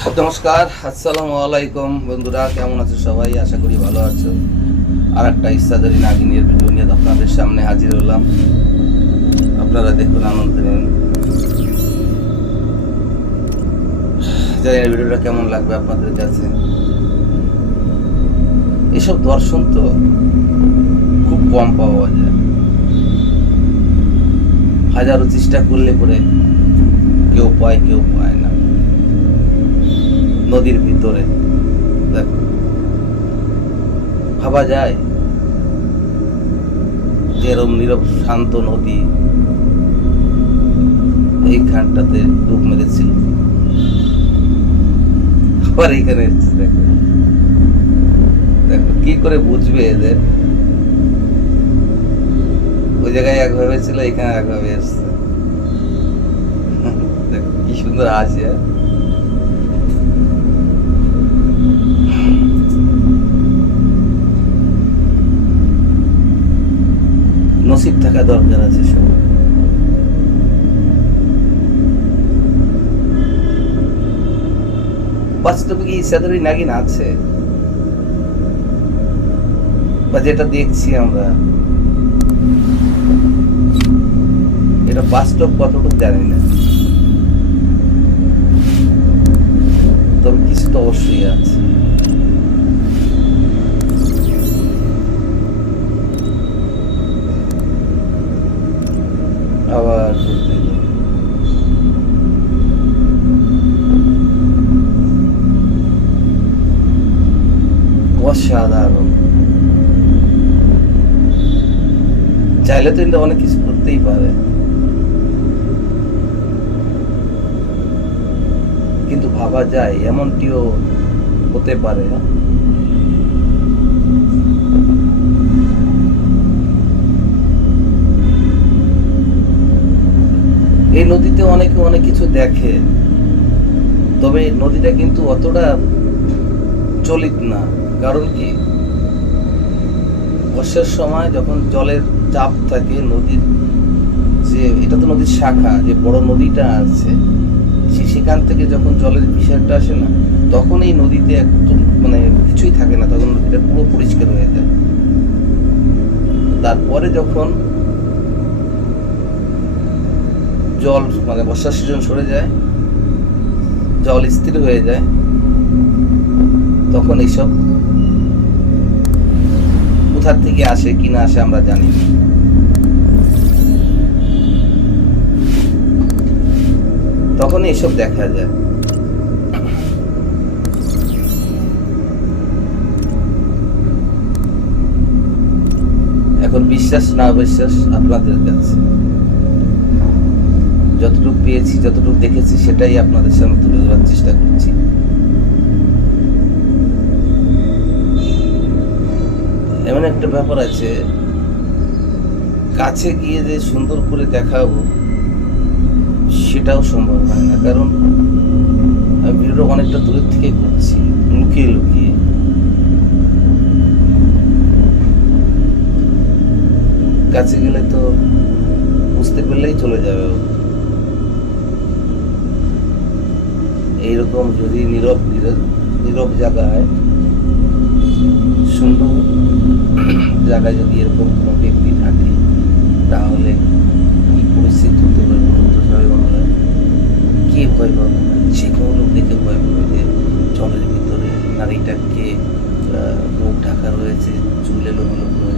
নমস্কার, আসসালামু আলাইকুম বন্ধুরা, কেমন আছো সবাই? আশা করি ভালো আছো। আর একটা ইচ্ছাধারী নাগিনের ভিডিও নিয়ে আপনাদের সামনে হাজির হলাম। আপনারা দেখুন, আনন্দ নিন। জানি না ভিডিওটা কেমন লাগবে আপনাদের কাছে। এসব দর্শন তো খুব কম পাওয়া যায়, হাজারো চেষ্টা করলে পরে কেউ পায় না। নদীর ভিতরে দেখো, ভাবা যায় যে এরকম নীরব শান্ত নদী এইখানটাতে ডুব মেরেছিল। আবার এইখানে দেখো দেখো কি করে বুঝবে এদের? ওই জায়গায় একভাবে ছিল, এখানে একভাবে এসছে। দেখো কি সুন্দর হাসি। নসিব থাকা দরকার আছে সব। বাস্তবে কি ইচ্ছাধারী নাগিন আছে, বা যেটা দেখছি আমরা, এটা বাস্তব কতটুকু জানি না, তবে কিছু তো অবশ্যই আছে। আবার অসাধারণ। চাইলে তো অনেক কিছু করতেই পারে, কিন্তু ভাবা যায় এমনটিও হতে পারে। এই নদীতে অনেকে অনেক কিছু দেখে, তবে নদীটা কিন্তু অতটা চলিত না। কারণ কি, বর্ষার সময় যখন জলের চাপ থাকে নদীর, যে এটা তো নদীর শাখা, যে বড় নদীটা আছে, সেখান থেকে যখন জলের বিষয়টা আসে না, তখন এই নদীতে একদম মানে কিছুই থাকে না, তখন নদীটা পুরো পরিষ্কার হয়ে যায়। তারপরে যখন জল মানে বর্ষার সিজন সরে যায়, জল স্থির হয়ে যায়, তখন এইসব কোথা থেকে আসে কি না আসে আমরা জানি না। তখন এইসব দেখা যায়। এখন বিশ্বাস না বিশ্বাস আপনাদের কাছে। যতটুকু পেয়েছি, যতটুকু দেখেছি, সেটাই আপনাদের সামনে তুলে ধরার চেষ্টা করছি। এমন একটা ব্যাপার আছে, কাছে গিয়ে যে সুন্দর করে দেখাবো সেটাও সম্ভব হয় না। কারণ আমি ভিডিওটা অনেকটা দূরের থেকে করছি, লুকিয়ে লুকিয়ে। কাছে গেলে তো বুঝতে পারলেই চলে যাবে। এইরকম যদি নীরব জায়গায়, সুন্দর জায়গায় যদি এরকম কোনো ব্যক্তি থাকে, তাহলে কি পরিস্থিতি হতে পারে বলুন তো সবাই? বাংলায় কে ভয় পাবে না? যে কোনো লোক দেখে ভয় পাবে যে জলের ভিতরে নারীটাকে মুখ ঢাকা রয়েছে, চুল এলোমেলো করে,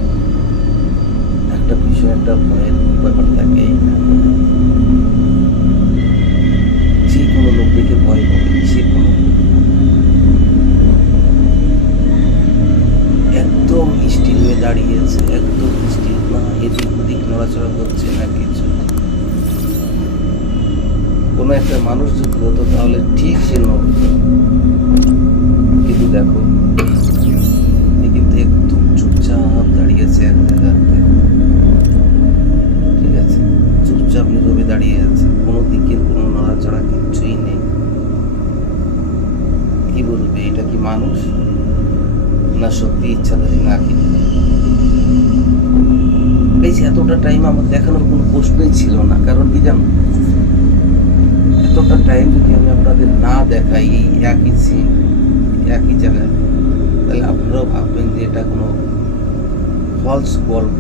একটা বিষয়, একটা ভয়ের ব্যাপার থাকে। যে কোনো লোক দেখে ভয় পাবে, যে কোনো একদম স্থির হয়ে দাঁড়িয়েছে, একদম স্থির, না এদিক ওদিক নড়াচড়া করছে না কিছু। কোনো একটা মানুষ যদি হতো তাহলে ঠিক সে নড়ত, কিন্তু দেখো কিন্তু একদম চুপচাপ দাঁড়িয়েছে এক জায়গাতে। ঠিক আছে, চুপচাপ নীরবে দাঁড়িয়ে আছে, কোনো দিকের কোনো নড়াচড়া কিচ্ছুই নেই। কি বলবে, এটা কি মানুষ না সত্যি ইচ্ছাধারী নাগিন? এই যে এতটা টাইম আমার দেখানোর কোনো প্রশ্নই ছিল না। কারণ কি জানো, এতটা টাইম যদি আমি আপনাদের না দেখায় এই একই সিন একই জায়গায়, তাহলে আপনারাও ভাববেন যে এটা কোনো ফলস গল্প।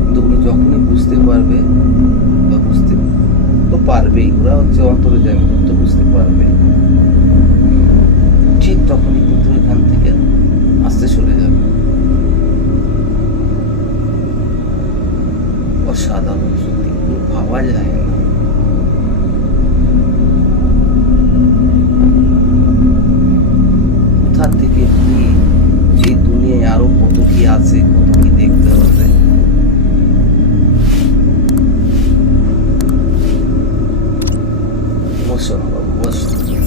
কিন্তু উনি যখনই বুঝতে পারবে বা বুঝতে তো পারবেই, ওরা হচ্ছে অন্তরে যায় তো বুঝতে পারবে, ঠিক তখনই কিন্তু এখান থেকে আসতে চলে যাবে। অসাধারণ, সত্যি ভাবা যায় না। কোথা থেকে কি এই দুনিয়ায় আরো কত কি আছে, কত কি দেখতে হবে। অসম্ভব, অসম্ভব।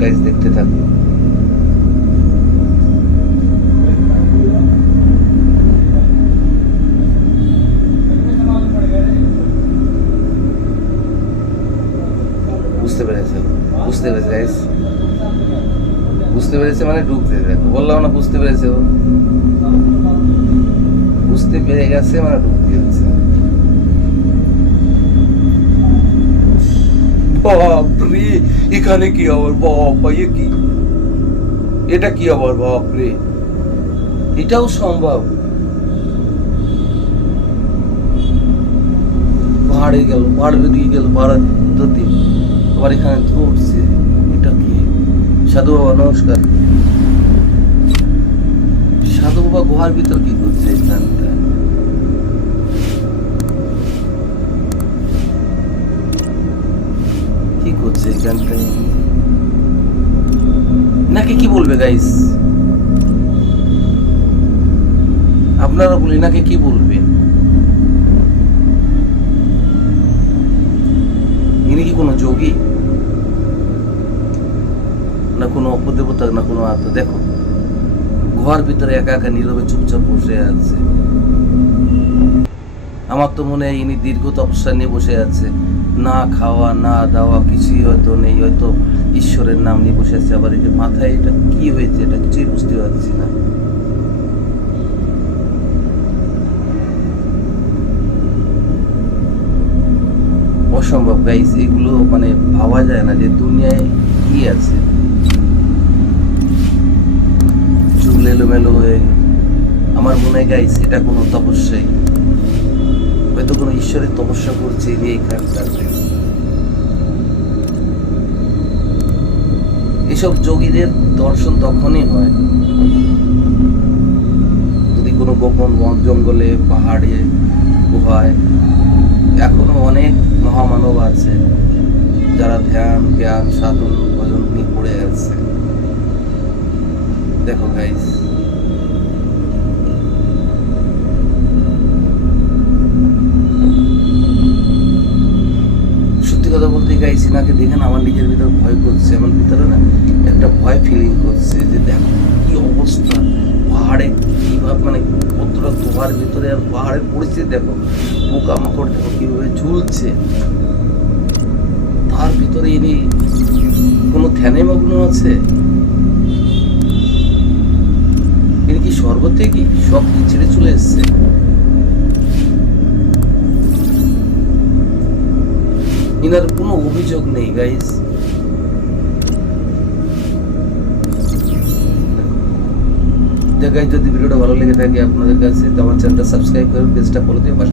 গাইস দেখতে থাকুন। বুঝতে পেরেছে, বুঝতে পেরেছে গাইস, বুঝতে পেরেছে মানে ঢুকতে দেখো, বললাম না বুঝতে পেরেছে, ও বুঝতে পেরে গেছে মানে ঢুকতে হচ্ছে। বাপরে, এখানে কি আবার বাবা, এ কি, এটা কি আবার বাপরে, এটাও সম্ভব। পাহাড়ে গেল, পাহাড়ের দিকে গেল, পাহাড়ের দিকে আবার এখানে ধরছে। এটা কি? সাধু বাবা নমস্কার। সাধু বাবা গুহার ভিতর কি করছে এখানটা? কি করছে এখানটায়? নাকি কি বলবে গাইস? আপনারা বলি নাকি কি বলবেন? ইনি কি কোনো যোগী, না কোনো অপদেবতা, না কোনো আত্মা? দেখো গুহার ভিতরে একা একা নীরবে চুপচাপ বসে আছে। আমার তো মনে হয় ইনি দীর্ঘ তপস্যা নিয়ে বসে আছে, না খাওয়া না দাওয়া কিছুই হয়তো নেই, হয়তো ঈশ্বরের নাম নিয়ে বসে আছে। আবার এই যে মাথায় এটা কি হয়েছে, এটা কিছুই বুঝতে পারছি না। অসম্ভব গাইস, এগুলো মানে ভাবা যায় না যে দুনিয়ায় কি আছে। চুল এলোমেলো হয়ে, আমার মনে হয় গাইস এটা কোনো তপস্যাই, হয়তো কোনো ঈশ্বরের তপস্যা করছে এইখানটাতে। এসব যোগীদের দর্শন তখনই হয় যদি কোনো গোপন বন জঙ্গলে, পাহাড়ে, গুহায় এখনো অনেক মহামানব আছে যারা ধ্যান জ্ঞান সাধন ভজন নিয়ে পড়ে আছে। দেখো গাইস, সত্যি কথা বলতে গাইস, এনাকে দেখে না আমার নিজের ভিতরে ভয় করছে। আমার ভিতরে না একটা ভয় ফিলিং করছে যে দেখো কি অবস্থা, পাহাড়ে কিভাবে মানে কতটা গুহার ভিতরে, আর পাহাড়ের পরিস্থিতি দেখো, পোকামাকড় দেখো কিভাবে ঝুলছে, তার ভিতরে ইনি কোনো ধ্যানে মগ্ন আছে। ইনি কি স্বর্গ থেকে সব ছেড়ে চলে এসছে? ইনার কোনো অভিযোগ নেই গাইস। যদি ভিডিওটা ভালো লেগে থাকে আপনাদের কাছে, তো আমার চ্যানেলটা সাবস্ক্রাইব করুন, পেজটা ফলো দিয়ে